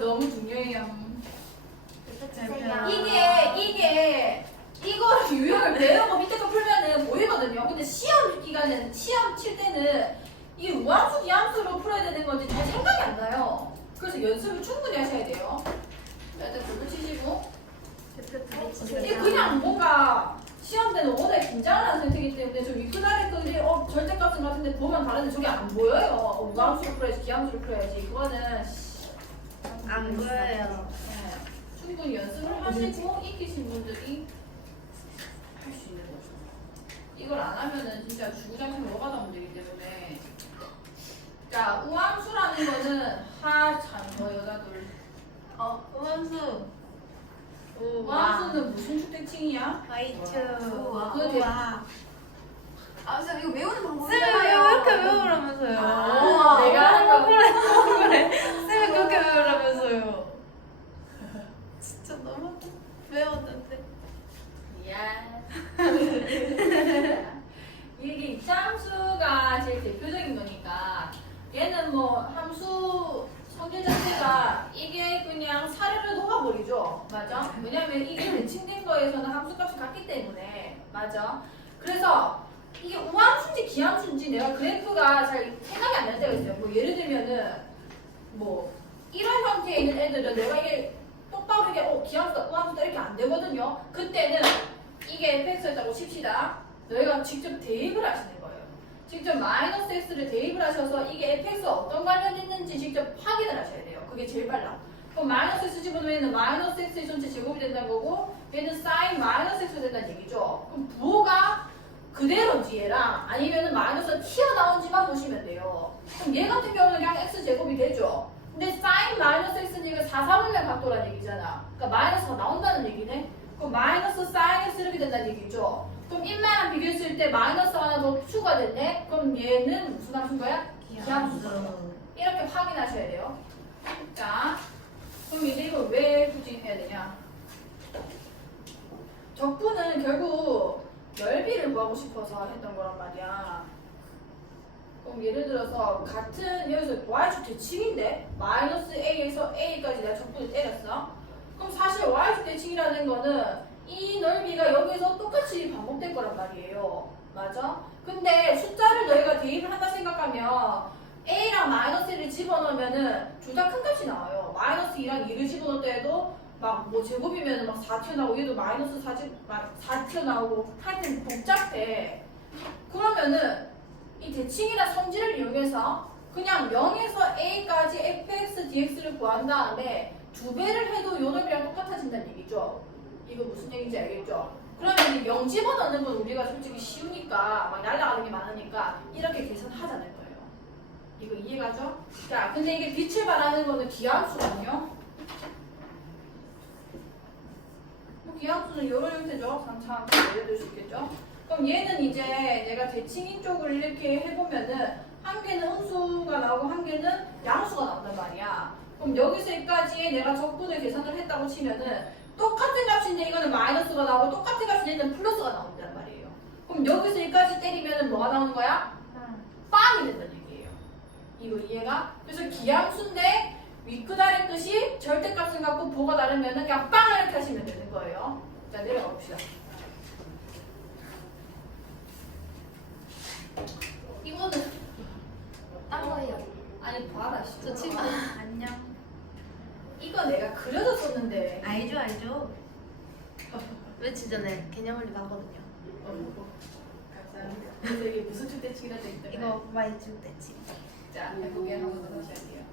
너무 중요해요. 주세요. 이게 이게 이거 유형을 배우고 밑에 거 풀면은 보이거든요. 근데 시험 기간에는 시험 칠 때는 이 우함수 기함수로 풀어야 되는 건지 잘 생각이 안 나요. 그래서 연습을 충분히 하셔야 돼요. 자, 일단 불을 치시고 이게 그냥 뭔가 시험 때는 워낙 긴장을 하는 상태이기 때문에 저 위크다리 글이 어 절대값은 같은데 보면 다른데 저게 안 보여요. 어, 우함수로 풀어야지 기함수로 풀어야지 그거는 안 보여요. 네, 충분히 연습을 하시고 익히신 분들이 할 수 있는 거죠. 이걸 안 하면은 진짜 주구장창 나오면 되기 때문에 자 우함수라는 거는 하장거 여자들 어, 우원수. 우함수는 무슨 주택칭이야? 화이트. 우와. 그거 되게- 우와. 아, 쌤 이거 외우는 방법이 쌤이 왜 이렇게 외우라면서요? 아, 내가 하는 거. 그래, 라면서요. 진짜 너무 외웠는데. 미안. 이게 입장함수가 제일 대표적인 거니까 얘는 뭐 함수 성질 자체가 이게 그냥 사례를 녹아버리죠. 맞아? 왜냐면 이게 대칭된 거에서는 함수값이 같기 때문에. 맞아? 그래서 이게 우함수인지 기함수인지 내가 그래프가 잘 생각이 안 날 때가 있어요. 뭐 예를 들면은 뭐 이런 형태에 있는 애들은 내가 이게 똑바로 이게 어 기함수다 우함수다 이렇게 안 되거든요. 그때는 이게 fx였다고 칩시다. 너희가 직접 대입을 하시는 거예요. 직접 마이너스 x를 대입을 하셔서 이게 fx와 어떤 관련있는지 직접 확인을 하셔야 돼요. 그게 제일 빨라. 그럼 마이너스 x 집어넣으면 마이너스 x의 전체 제곱이 된다는 거고 얘는 sin 마이너스 x가 된다는 얘기죠. 그럼 부호가 그대로인지 얘랑 아니면은 마이너스가 튀어나온지만 보시면 돼요. 그럼 얘 같은 경우는 그냥 x 제곱이 되죠. 근데 sin 마이너스 이거 4, 3분의 각도라는 얘기잖아. 그러니까 마이너스가 나온다는 얘기네. 그럼 마이너스 sin x 이렇게 된다는 얘기죠. 그럼 인마랑 비교했을 때 마이너스 하나 더 추가됐네. 그럼 얘는 무슨 함수인 거야? 기함수. 이렇게 확인하셔야 돼요. 자, 그럼 이제 이걸 왜 굳이 해야 되냐? 적분은 결국 넓이를 구하고 싶어서 했던 거란 말이야. 그럼 예를 들어서 같은 여기서 y축 대칭인데 마이너스 a에서 a까지 내가 적분을 때렸어. 그럼 사실 y축 대칭이라는 거는 이 넓이가 여기서 똑같이 반복될 거란 말이에요. 맞아? 근데 숫자를 너희가 대입을 한다 생각하면 a랑 마이너스 1을 집어넣으면은 둘 다 큰 값이 나와요. 마이너스 2랑 2를 집어넣을 때도 막 뭐 제곱이면 막4 튀어나오고 얘도 마이너스 4, 집, 4 튀어나오고 하여튼. 그러면은 이 대칭이나 성질을 이용해서 그냥 0에서 a까지 fx, dx를 구한 다음에 두 배를 해도 요 넓이랑 똑같아진다는 얘기죠. 이거 무슨 얘기인지 알겠죠? 그러면 이제 0 집어넣는 건 우리가 솔직히 쉬우니까 막 날라가는 게 많으니까 이렇게 계산하자는 거예요. 이거 이해가죠? 자, 근데 이게 빛을 발하는 거는 기함수거든요. 뭐 기함수는 이런 형태죠. 상참 예를 들 수 있겠죠? 그럼 얘는 이제 내가 대칭인 쪽을 이렇게 해보면은 한 개는 음수가 나오고 한 개는 양수가 나온단 말이야. 그럼 여기서 여기까지 내가 적분을 계산을 했다고 치면은 똑같은 값인데 이거는 마이너스가 나오고 똑같은 값인데 얘는 플러스가 나온단 말이에요. 그럼 여기서 여기까지 때리면은 뭐가 나오는 거야? 빵이 된다는 얘기예요. 이거 이해가? 그래서 기함수인데 위크다리 뜻이 절대값을 갖고 보가 다르면은 그냥 빵 이렇게 하시면 되는 거예요. 자 내려가 봅시다. 이거는 딴 거예요. 아니 봐라 씨. 저 친구 안녕. 이거 내가 그려서 썼는데 알죠. 며칠 전에 개념원리 가거든요. 어, 감사합니다. 그래서 이게 무슨 되기 때문에 이거 마이줄 때치. 자 해보게 하고 하셔야 돼요.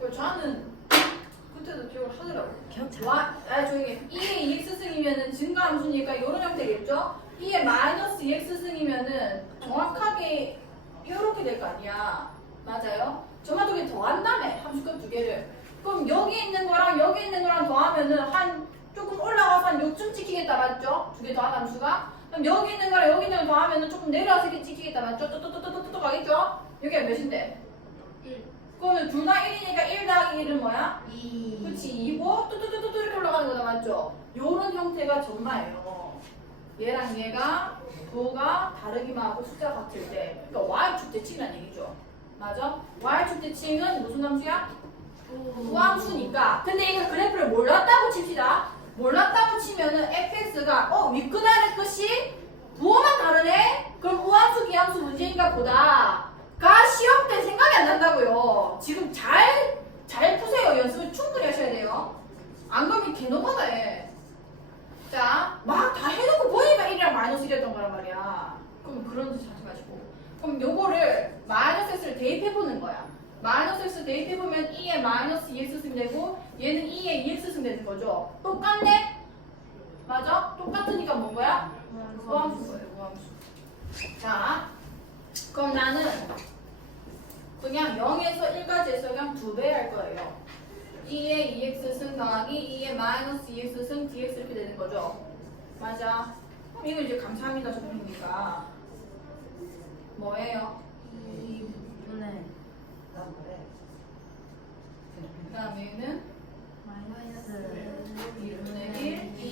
그 저는 그때도 기억을 하더라고. 기억 잘. 와, 아 조용히. 해. 2의 2x 승이면은 증가함수니까 이런 형태겠죠? 2의 마이너스 2x 승이면은 정확하게 이렇게 될 거 아니야. 맞아요? 정확하게 더한 다음에 함수값 두 개를. 그럼 여기 있는 거랑 여기 있는 거랑 더하면은 한 조금 올라가서 한 요쯤 찍히겠다 맞죠? 두 개 더한 함수가. 그럼 여기 있는 거랑 여기 있는 거 더하면은 조금 내려와서 이렇게 찍히겠다 맞죠? 또또또또또또 가겠죠? 여기가 몇인데? 1. 그러면 둘 다 1이니까 1 더하기 1은 뭐야? 2. 그렇지 2고 뚜뚜뚜뚜 이렇게 올라가는 거다 맞죠? 요런 형태가 전마예요 얘랑 얘가 부호가 다르기만 하고 숫자 같을 때 그러니까 y축 대칭이라는 얘기죠 맞아? y축 대칭은 무슨 함수야? 우함수니까. 근데 이거 그래프를 몰랐다고 칩시다. 몰랐다고 치면은 fx가 어 윗그날의 끝이 부호만 다르네? 그럼 우함수 기함수 문제인가 보다. 가 시험 때 생각이 안 난다고요. 지금 잘 잘 푸세요. 연습을 충분히 하셔야 돼요 안 그러면 개노가다해 자 막 다 해놓고 보니까 1이랑 마이너스 1이었던 거란 말이야 그럼 그런 짓 하지 마시고 그럼 요거를 마이너스 x를 대입해보는 거야 마이너스 x 대입해보면 2에 마이너스 2x 쓰면 되고 얘는 2에 2x 쓰면 되는 거죠 똑같네? 맞아? 똑같으니까 뭔 거야? 우함수 거예요 우함수 자 그럼 나는 그냥 0에서 1까지 해서 그냥 두 배 할 거예요 2에 2x 승 더하기 2에 마이너스 2x 승 dx 이렇게 되는 거죠 맞아 그럼 이거 이제 감사합니다 선생님이니까 뭐예요? 2분의 그 다음에는 마이너스 2분의 1,